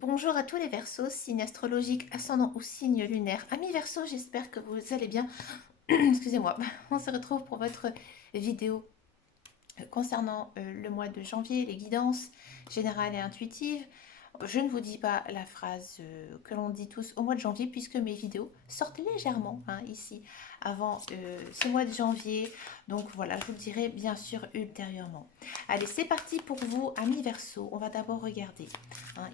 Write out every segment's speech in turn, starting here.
Bonjour à tous les Verseaux, signe astrologique, ascendant ou signe lunaire. Amis Verseaux, j'espère que vous allez bien. Excusez-moi, on se retrouve pour votre vidéo concernant le mois de janvier, les guidances générales et intuitives. Je ne vous dis pas la phrase que l'on dit tous au mois de janvier puisque mes vidéos sortent légèrement ici avant ce mois de janvier. Donc voilà, je vous le dirai bien sûr ultérieurement. Allez, c'est parti pour vous, amis Verseau. On va d'abord regarder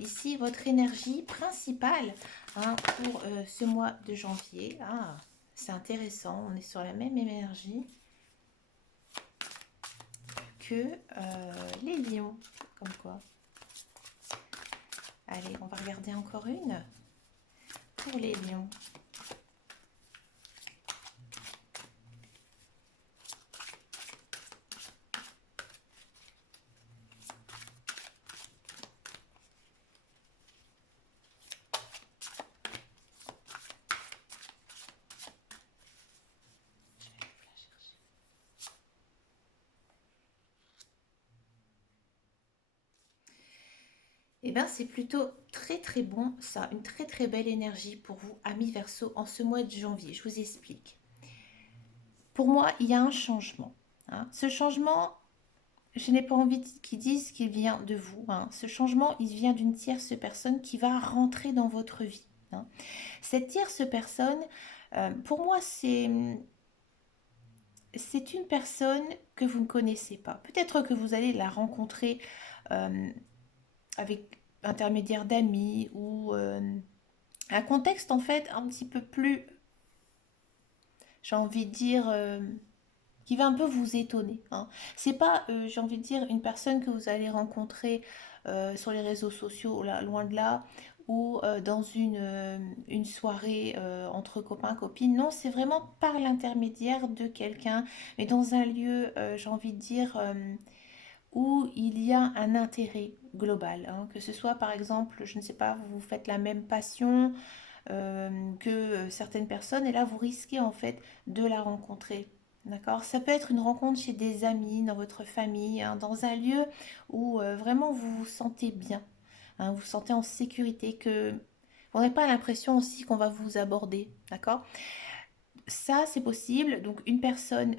ici votre énergie principale pour ce mois de janvier. Ah, c'est intéressant, on est sur la même énergie que les lions, comme quoi. Allez, on va regarder encore une pour les lions. Eh bien, c'est plutôt très très bon, ça, une très très belle énergie pour vous, amis Verseau, en ce mois de janvier. Je vous explique. Pour moi, il y a un changement. Ce changement, je n'ai pas envie qu'ils disent qu'il vient de vous. Ce changement, il vient d'une tierce personne qui va rentrer dans votre vie. Cette tierce personne, pour moi, c'est une personne que vous ne connaissez pas. Peut-être que vous allez la rencontrer euh, avec intermédiaire d'amis ou un contexte en fait un petit peu plus, j'ai envie de dire, qui va un peu vous étonner. C'est pas, j'ai envie de dire, une personne que vous allez rencontrer sur les réseaux sociaux, là, loin de là, ou dans une soirée entre copains, copines. Non, c'est vraiment par l'intermédiaire de quelqu'un, mais dans un lieu, j'ai envie de dire, où il y a un intérêt global. Que ce soit, par exemple, je ne sais pas, vous faites la même passion que certaines personnes, et là, vous risquez en fait de la rencontrer. D'accord. Ça peut être une rencontre chez des amis, dans votre famille, dans un lieu où vraiment vous vous sentez bien, vous vous sentez en sécurité, que vous n'avez pas l'impression aussi qu'on va vous aborder. D'accord. Ça, c'est possible. Donc, une personne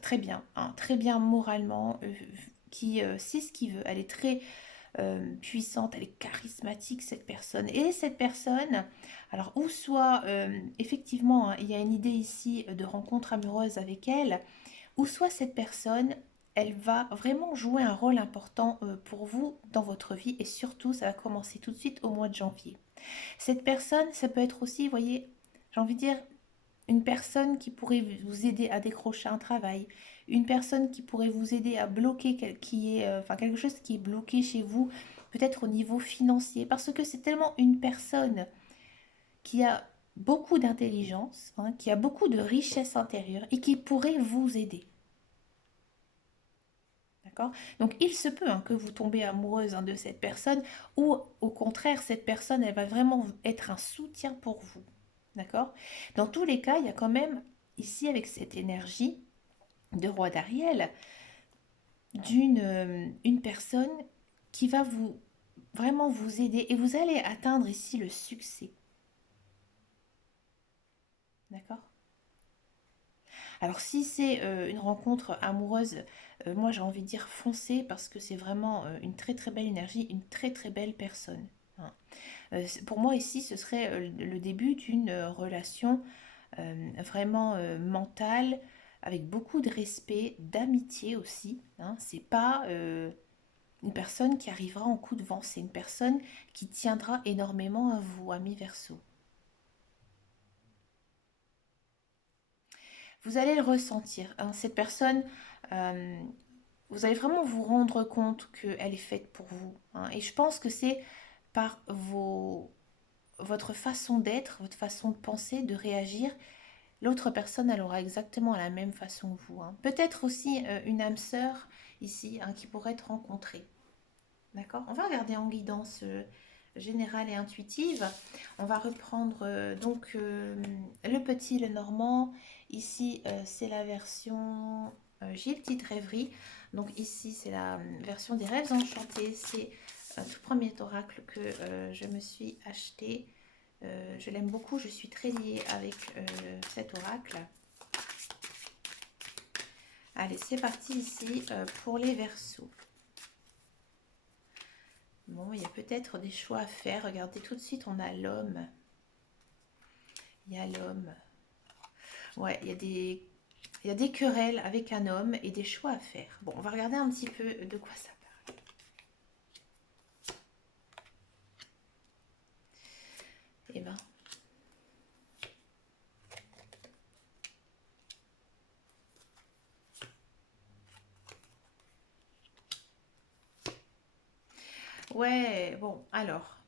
très bien moralement, qui sait ce qu'il veut. Elle est très puissante, elle est charismatique, cette personne. Et cette personne, alors, ou soit, effectivement, il y a une idée ici de rencontre amoureuse avec elle, ou soit cette personne, elle va vraiment jouer un rôle important pour vous dans votre vie, et surtout, ça va commencer tout de suite au mois de janvier. Cette personne, ça peut être aussi, vous voyez, j'ai envie de dire, une personne qui pourrait vous aider à décrocher un travail, une personne qui pourrait vous aider à bloquer enfin, quelque chose qui est bloqué chez vous, peut-être au niveau financier, parce que c'est tellement une personne qui a beaucoup d'intelligence, qui a beaucoup de richesse intérieure et qui pourrait vous aider. D'accord. Donc il se peut que vous tombez amoureuse de cette personne, ou au contraire, cette personne, elle va vraiment être un soutien pour vous. D'accord. Dans tous les cas, il y a quand même ici, avec cette énergie de roi d'Ariel, une personne qui va vous vraiment vous aider, et vous allez atteindre ici le succès. D'accord. Alors si c'est une rencontre amoureuse, moi j'ai envie de dire foncez, parce que c'est vraiment une très très belle énergie, une très très belle personne. Pour moi ici ce serait le début d'une relation vraiment mentale, avec beaucoup de respect, d'amitié aussi. C'est pas une personne qui arrivera en coup de vent, c'est une personne qui tiendra énormément à vous, ami Verseau. Vous allez le ressentir. Cette personne, euh, vous allez vraiment vous rendre compte qu'elle est faite pour vous. Et je pense que c'est par votre façon d'être, votre façon de penser, de réagir. L'autre personne, elle aura exactement la même façon que vous. Peut-être aussi une âme sœur ici, qui pourrait être rencontrée. D'accord. On va regarder en guidance générale et intuitive. On va reprendre le petit, le normand. Ici, c'est la version Gilles Petite Rêverie. Donc ici, c'est la version des rêves enchantés. C'est un tout premier oracle que je me suis acheté. Je l'aime beaucoup, je suis très liée avec cet oracle. Allez, c'est parti ici pour les Verseaux. Bon, il y a peut-être des choix à faire. Regardez, tout de suite, on a l'homme. Il y a l'homme. Ouais, il y a des querelles avec un homme et des choix à faire. Bon, on va regarder un petit peu de quoi ça parle. Eh ben, ouais, bon, alors,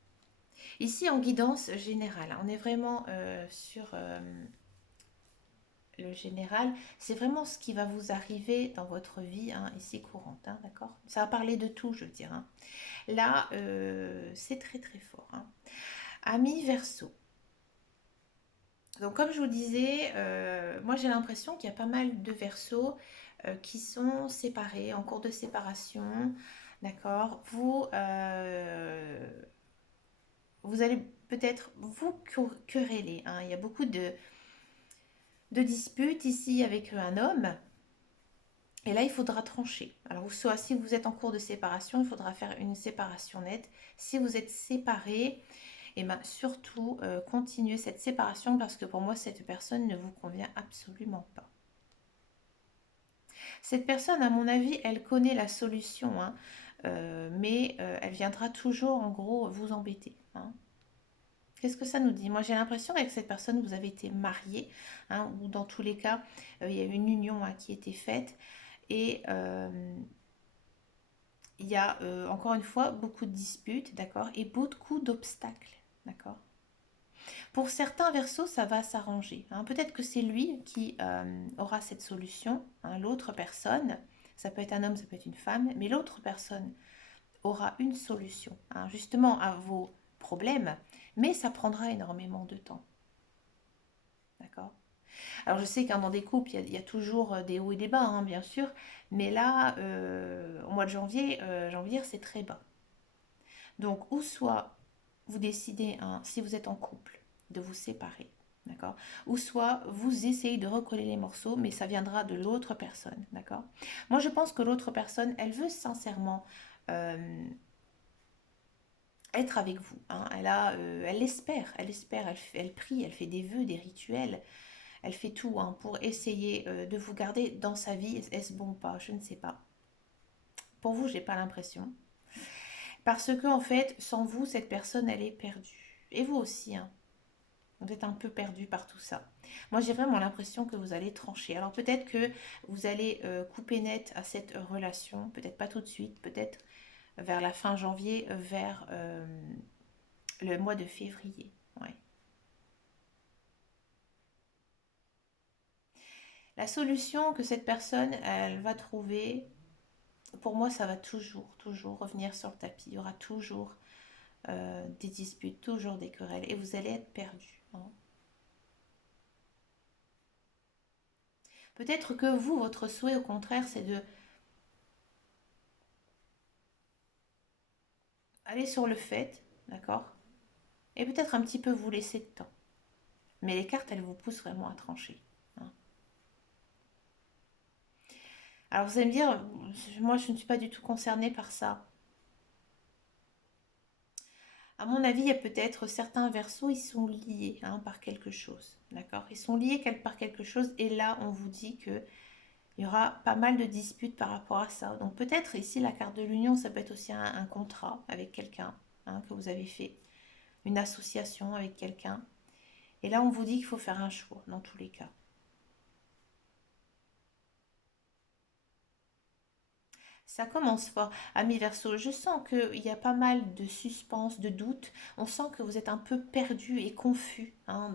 ici en guidance générale, on est vraiment sur le général. C'est vraiment ce qui va vous arriver dans votre vie, hein, ici courante, hein, d'accord? Ça va parler de tout, je veux dire, hein. Là, c'est très très fort, hein. Amis Verseau. Donc comme je vous disais, moi j'ai l'impression qu'il y a pas mal de Verseaux qui sont séparés, en cours de séparation, d'accord? Vous allez peut-être vous quereller, hein. Il y a beaucoup de disputes ici avec un homme. Et là, il faudra trancher. Alors, soit si vous êtes en cours de séparation, il faudra faire une séparation nette. Si vous êtes séparés, et ben surtout continuez cette séparation parce que pour moi, cette personne ne vous convient absolument pas. Cette personne, à mon avis, elle connaît la solution, hein, mais elle viendra toujours, en gros, vous embêter, hein. Qu'est-ce que ça nous dit? Moi, j'ai l'impression qu'avec cette personne, vous avez été marié, hein, ou dans tous les cas, il y a eu une union, hein, qui était faite. Et il y a encore une fois beaucoup de disputes, d'accord, et beaucoup d'obstacles, d'accord. Pour certains versos, ça va s'arranger, hein. Peut-être que c'est lui qui aura cette solution, hein, l'autre personne, ça peut être un homme, ça peut être une femme, mais l'autre personne aura une solution, hein, justement à vos problèmes, mais ça prendra énormément de temps, d'accord. Alors je sais qu'un dans des couples, il y a toujours des hauts et des bas, hein, bien sûr, mais là, au mois de janvier, j'ai envie de dire, c'est très bas. Donc, ou soit vous décidez, hein, si vous êtes en couple, de vous séparer, d'accord? Ou soit vous essayez de recoller les morceaux, mais ça viendra de l'autre personne, d'accord? Moi, je pense que l'autre personne, elle veut sincèrement euh, être avec vous, hein. Elle espère, elle prie, elle fait des vœux, des rituels, elle fait tout, hein, pour essayer de vous garder dans sa vie. Est-ce bon ou pas? Je ne sais pas. Pour vous, j'ai pas l'impression. Parce que, en fait, sans vous, cette personne, elle est perdue. Et vous aussi, hein. Vous êtes un peu perdu par tout ça. Moi, j'ai vraiment l'impression que vous allez trancher. Alors, peut-être que vous allez couper net à cette relation. Peut-être pas tout de suite. Peut-être vers la fin janvier, vers le mois de février. Ouais. La solution que cette personne, elle va trouver, pour moi, ça va toujours, toujours revenir sur le tapis. Il y aura toujours des disputes, toujours des querelles. Et vous allez être perdu, hein. Peut-être que vous, votre souhait, au contraire, c'est de aller sur le fait, d'accord? Et peut-être un petit peu vous laisser de temps. Mais les cartes, elles vous poussent vraiment à trancher, hein. Alors vous allez me dire, moi je ne suis pas du tout concernée par ça. À mon avis, il y a peut-être certains versos, ils sont liés, hein, par quelque chose, d'accord? Ils sont liés par quelque chose et là, on vous dit que il y aura pas mal de disputes par rapport à ça. Donc peut-être ici, la carte de l'union, ça peut être aussi un contrat avec quelqu'un, hein, que vous avez fait, une association avec quelqu'un. Et là, on vous dit qu'il faut faire un choix dans tous les cas. Ça commence fort. Ami Verseau, je sens qu'il y a pas mal de suspense, de doute. On sent que vous êtes un peu perdu et confus, hein,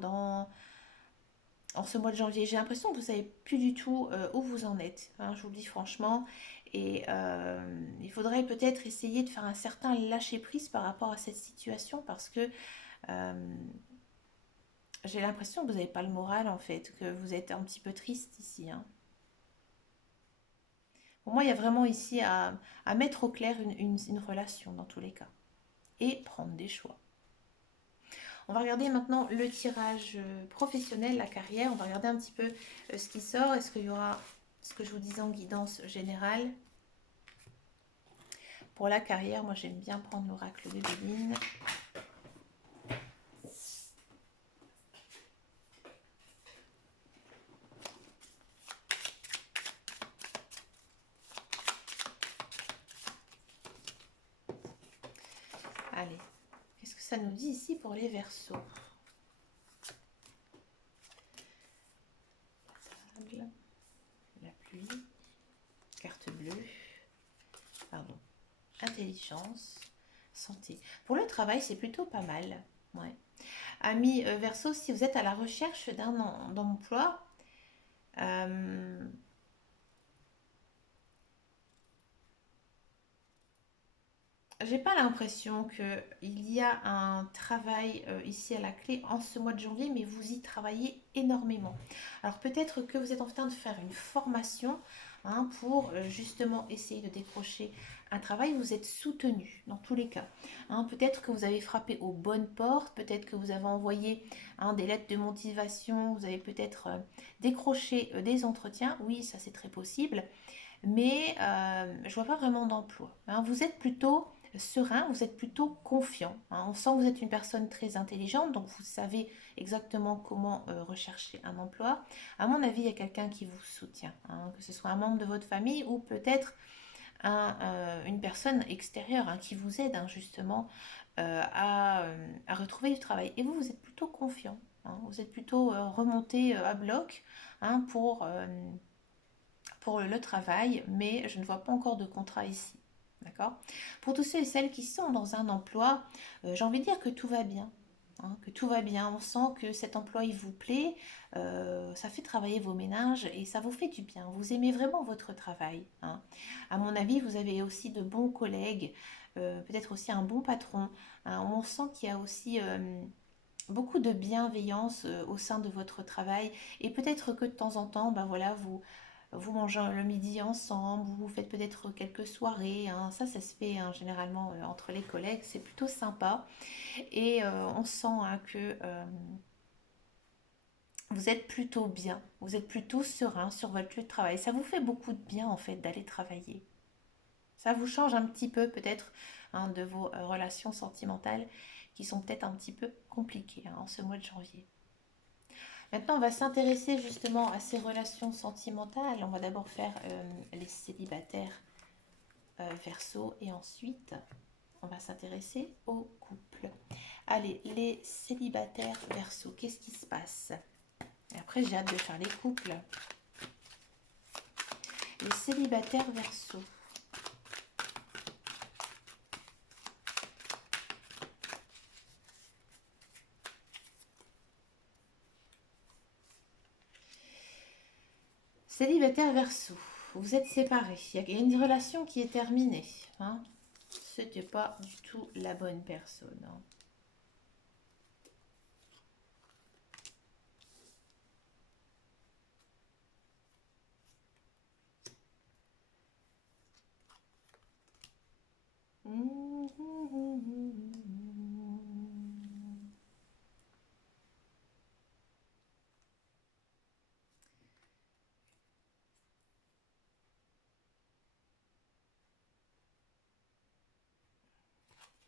en ce mois de janvier. J'ai l'impression que vous savez plus du tout où vous en êtes, hein, je vous le dis franchement. Et il faudrait peut-être essayer de faire un certain lâcher-prise par rapport à cette situation parce que euh, j'ai l'impression que vous n'avez pas le moral en fait, que vous êtes un petit peu triste ici, hein. Pour moi, il y a vraiment ici à mettre au clair une relation dans tous les cas et prendre des choix. On va regarder maintenant le tirage professionnel, la carrière. On va regarder un petit peu ce qui sort. Est-ce qu'il y aura ce que je vous disais en guidance générale pour la carrière? Moi, j'aime bien prendre l'oracle de Béline. Allez, qu'est-ce que ça nous dit ici pour les Verseaux? La pluie, carte bleue, pardon, intelligence, santé. Pour le travail, c'est plutôt pas mal. Ouais. Amis Verseau, si vous êtes à la recherche d'un emploi, euh, j'ai pas l'impression qu'il y a un travail ici à la clé en ce mois de janvier, mais vous y travaillez énormément. Alors peut-être que vous êtes en train de faire une formation pour justement essayer de décrocher un travail. Vous êtes soutenu dans tous les cas. Peut-être que vous avez frappé aux bonnes portes, peut-être que vous avez envoyé des lettres de motivation, vous avez peut-être décroché des entretiens. Oui, ça c'est très possible, mais je vois pas vraiment d'emploi. Vous êtes plutôt serein, vous êtes plutôt confiant. On sent que vous êtes une personne très intelligente, donc vous savez exactement comment rechercher un emploi. À mon avis, il y a quelqu'un qui vous soutient, que ce soit un membre de votre famille ou peut-être une personne extérieure qui vous aide justement à retrouver du travail. Et vous, vous êtes plutôt confiant. Vous êtes plutôt remonté à bloc pour le travail, mais je ne vois pas encore de contrat ici. D'accord? Pour tous ceux et celles qui sont dans un emploi, j'ai envie de dire que tout va bien. Que tout va bien. On sent que cet emploi, il vous plaît, ça fait travailler vos méninges et ça vous fait du bien. Vous aimez vraiment votre travail. À mon avis, vous avez aussi de bons collègues, peut-être aussi un bon patron. On sent qu'il y a aussi beaucoup de bienveillance au sein de votre travail et peut-être que de temps en temps, ben voilà, vous mangez le midi ensemble, vous faites peut-être quelques soirées, ça se fait généralement entre les collègues, c'est plutôt sympa. Et on sent que vous êtes plutôt bien, vous êtes plutôt serein sur votre lieu de travail. Ça vous fait beaucoup de bien en fait d'aller travailler. Ça vous change un petit peu peut-être de vos relations sentimentales qui sont peut-être un petit peu compliquées en ce mois de janvier. Maintenant, on va s'intéresser justement à ces relations sentimentales. On va d'abord faire les célibataires Verseau et ensuite on va s'intéresser au couple. Allez, les célibataires Verseau, qu'est-ce qui se passe? Et après, j'ai hâte de faire les couples. Les célibataires Verseau. Célibataire Verseau, vous êtes séparés. Il y a une relation qui est terminée. C'était pas du tout la bonne personne.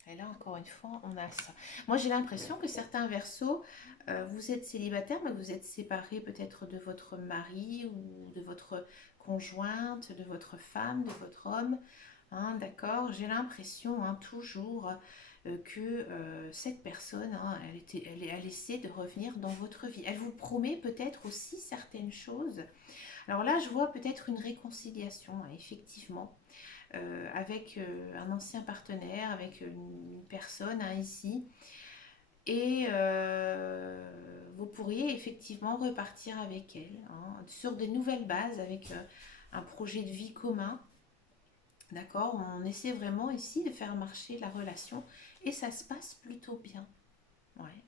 Et là, encore une fois, on a ça. Moi, j'ai l'impression que certains Verseaux, vous êtes célibataire, mais vous êtes séparés peut-être de votre mari ou de votre conjointe, de votre femme, de votre homme. D'accord? J'ai l'impression toujours que cette personne, elle essaie de revenir dans votre vie. Elle vous promet peut-être aussi certaines choses. Alors là, je vois peut-être une réconciliation, effectivement avec un ancien partenaire, avec une personne ici. Et vous pourriez effectivement repartir avec elle sur des nouvelles bases, avec un projet de vie commun. D'accord? On essaie vraiment ici de faire marcher la relation et ça se passe plutôt bien. Ouais.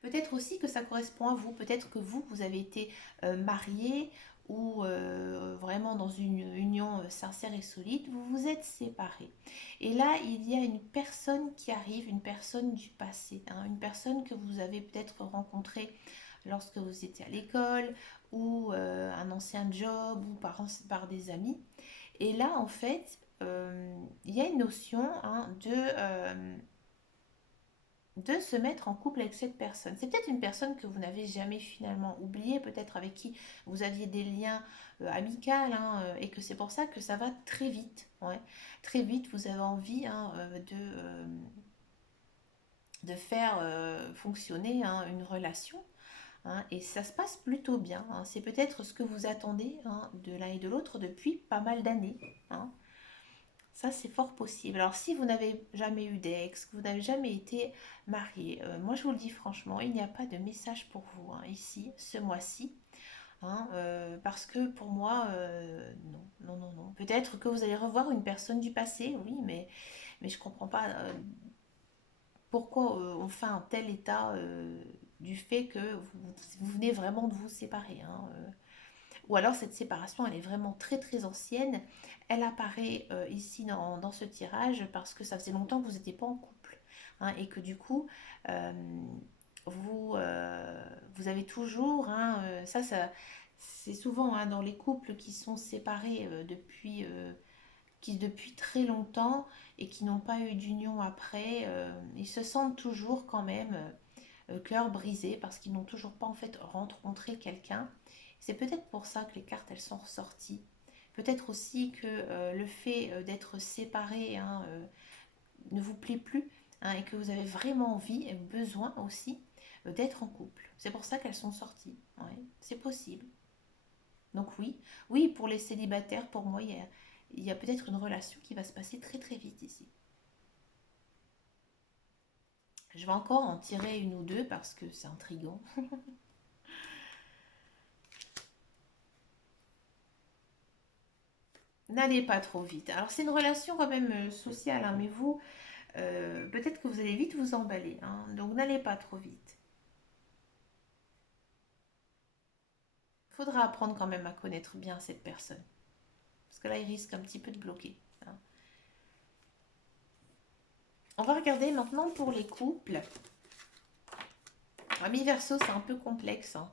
Peut-être aussi que ça correspond à vous. Peut-être que vous, vous avez été marié ou vraiment dans une union sincère et solide, vous vous êtes séparés. Et là, il y a une personne qui arrive, une personne du passé, hein, une personne que vous avez peut-être rencontrée lorsque vous étiez à l'école ou un ancien job ou par des amis. Et là, en fait, il y a une notion hein, de se mettre en couple avec cette personne. C'est peut-être une personne que vous n'avez jamais finalement oubliée, peut-être avec qui vous aviez des liens amicaux, hein, et que c'est pour ça que ça va très vite. Ouais. Très vite, vous avez envie hein, de faire fonctionner hein, une relation. Hein, et ça se passe plutôt bien. Hein. C'est peut-être ce que vous attendez hein, de l'un et de l'autre depuis pas mal d'années. Hein. Ça, c'est fort possible. Alors, si vous n'avez jamais eu d'ex, que vous n'avez jamais été marié, moi, je vous le dis franchement, il n'y a pas de message pour vous hein, ici, ce mois-ci. Hein, parce que pour moi, non, non, non, non. Peut-être que vous allez revoir une personne du passé, oui, mais je ne comprends pas pourquoi on fait un tel état du fait que vous venez vraiment de vous séparer. Hein, ou alors cette séparation, elle est vraiment très très ancienne. Elle apparaît ici dans ce tirage parce que ça faisait longtemps que vous n'étiez pas en couple. Hein, et que du coup, euh, vous avez toujours, hein, ça c'est souvent hein, dans les couples qui sont séparés qui depuis très longtemps et qui n'ont pas eu d'union après, ils se sentent toujours quand même cœur brisé parce qu'ils n'ont toujours pas en fait rencontré quelqu'un. C'est peut-être pour ça que les cartes elles sont ressorties. Peut-être aussi que le fait d'être séparé hein, ne vous plaît plus hein, et que vous avez vraiment envie et besoin aussi d'être en couple. C'est pour ça qu'elles sont sorties. Ouais, c'est possible. Donc oui, oui, pour les célibataires, pour moi, il y a peut-être une relation qui va se passer très très vite ici. Je vais encore en tirer une ou deux parce que c'est intriguant. N'allez pas trop vite. Alors c'est une relation quand même sociale, hein, mais vous, peut-être que vous allez vite vous emballer. Hein, donc n'allez pas trop vite. Il faudra apprendre quand même à connaître bien cette personne. Parce que là, il risque un petit peu de bloquer. Hein. On va regarder maintenant pour les couples. Ami Verseau, c'est un peu complexe. Hein.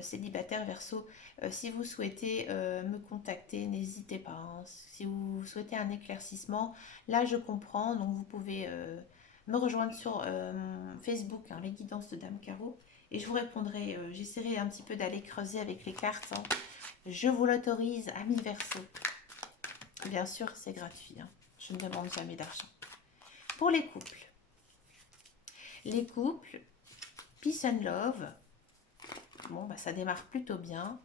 Célibataire Verseau, si vous souhaitez me contacter, n'hésitez pas. Hein. Si vous souhaitez un éclaircissement, là je comprends. Donc vous pouvez me rejoindre sur Facebook, hein, les guidances de Dame Caro. Et je vous répondrai. J'essaierai un petit peu d'aller creuser avec les cartes. Hein. Je vous l'autorise, Ami Verseau. Bien sûr, c'est gratuit. Hein. Je ne demande jamais d'argent. Pour les couples. Les couples, peace and love. Bon, bah, ça démarre plutôt bien.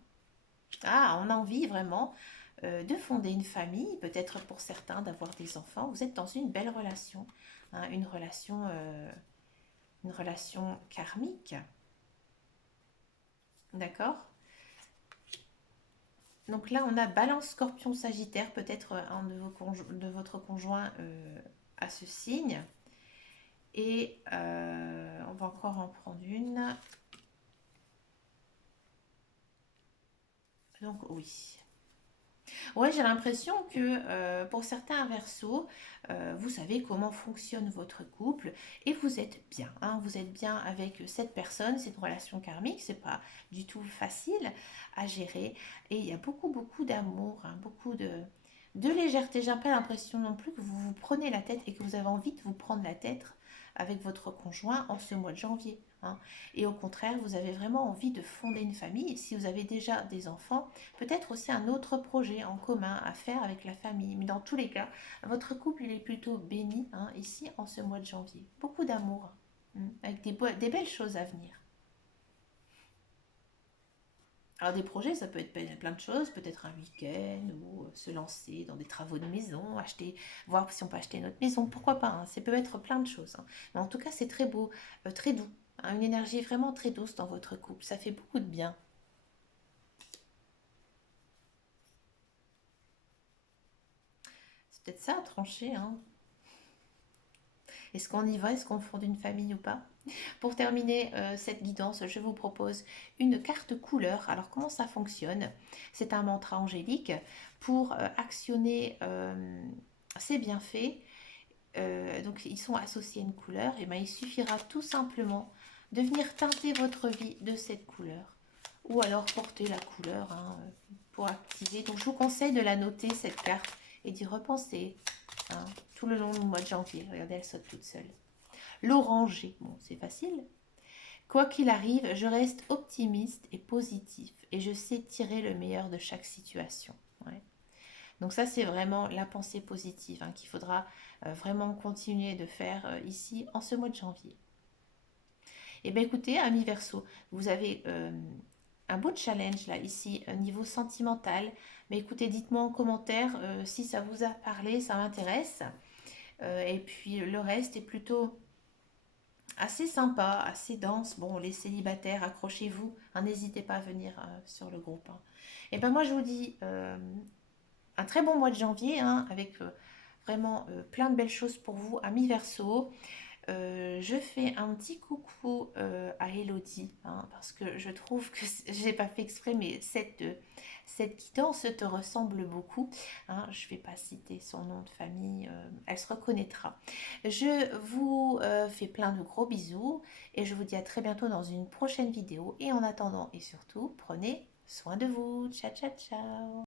Ah, on a envie vraiment de fonder une famille, peut-être pour certains d'avoir des enfants. Vous êtes dans une belle relation, hein, une relation karmique. D'accord. Donc là, on a Balance, Scorpion, Sagittaire, peut-être un de votre conjoint à ce signe. Et on va encore en prendre une. Donc oui. Ouais, j'ai l'impression que pour certains versos, vous savez comment fonctionne votre couple et vous êtes bien. Hein, vous êtes bien avec cette personne, c'est une relation karmique, c'est pas du tout facile à gérer. Et il y a beaucoup, beaucoup d'amour, hein, beaucoup de légèreté. J'ai pas l'impression non plus que vous vous prenez la tête et que vous avez envie de vous prendre la tête avec votre conjoint en ce mois de janvier. Hein. Et au contraire, vous avez vraiment envie de fonder une famille. Et si vous avez déjà des enfants, peut-être aussi un autre projet en commun à faire avec la famille. Mais dans tous les cas, votre couple il est plutôt béni hein, ici en ce mois de janvier. Beaucoup d'amour, avec des belles choses à venir. Alors des projets, ça peut être plein de choses, peut-être un week-end ou se lancer dans des travaux de maison, acheter, voir si on peut acheter notre maison, pourquoi pas, hein, ça peut être plein de choses. Hein. Mais en tout cas, c'est très beau, très doux, hein, une énergie vraiment très douce dans votre couple, ça fait beaucoup de bien. C'est peut-être ça à trancher, hein. Est-ce qu'on y va? Est-ce qu'on fonde une famille ou pas? Pour terminer cette guidance, je vous propose une carte couleur. Alors comment ça fonctionne? C'est un mantra angélique pour actionner ces bienfaits. Donc ils sont associés à une couleur. Et ben, il suffira tout simplement de venir teinter votre vie de cette couleur. Ou alors porter la couleur hein, pour activer. Donc je vous conseille de la noter cette carte et d'y repenser hein, tout le long du mois de janvier. Regardez, elle saute toute seule. L'oranger, bon c'est facile. Quoi qu'il arrive, je reste optimiste et positif et je sais tirer le meilleur de chaque situation. Ouais. Donc ça, c'est vraiment la pensée positive hein, qu'il faudra vraiment continuer de faire ici en ce mois de janvier. Et bien écoutez, amis Verseau, vous avez un beau challenge là ici, niveau sentimental. Mais écoutez, dites-moi en commentaire si ça vous a parlé, ça m'intéresse. Et puis le reste est plutôt assez sympa, assez dense. Bon, les célibataires, accrochez-vous, hein, n'hésitez pas à venir sur le groupe. Hein. Et ben moi, je vous dis un très bon mois de janvier, hein, avec vraiment plein de belles choses pour vous, amis Verseau. Je fais un petit coucou à Elodie, hein, parce que je trouve que j'ai pas fait exprès, mais cette guidance te ressemble beaucoup. Hein, je vais pas citer son nom de famille, elle se reconnaîtra. Je vous fais plein de gros bisous et je vous dis à très bientôt dans une prochaine vidéo. Et en attendant et surtout, prenez soin de vous. Ciao, ciao, ciao.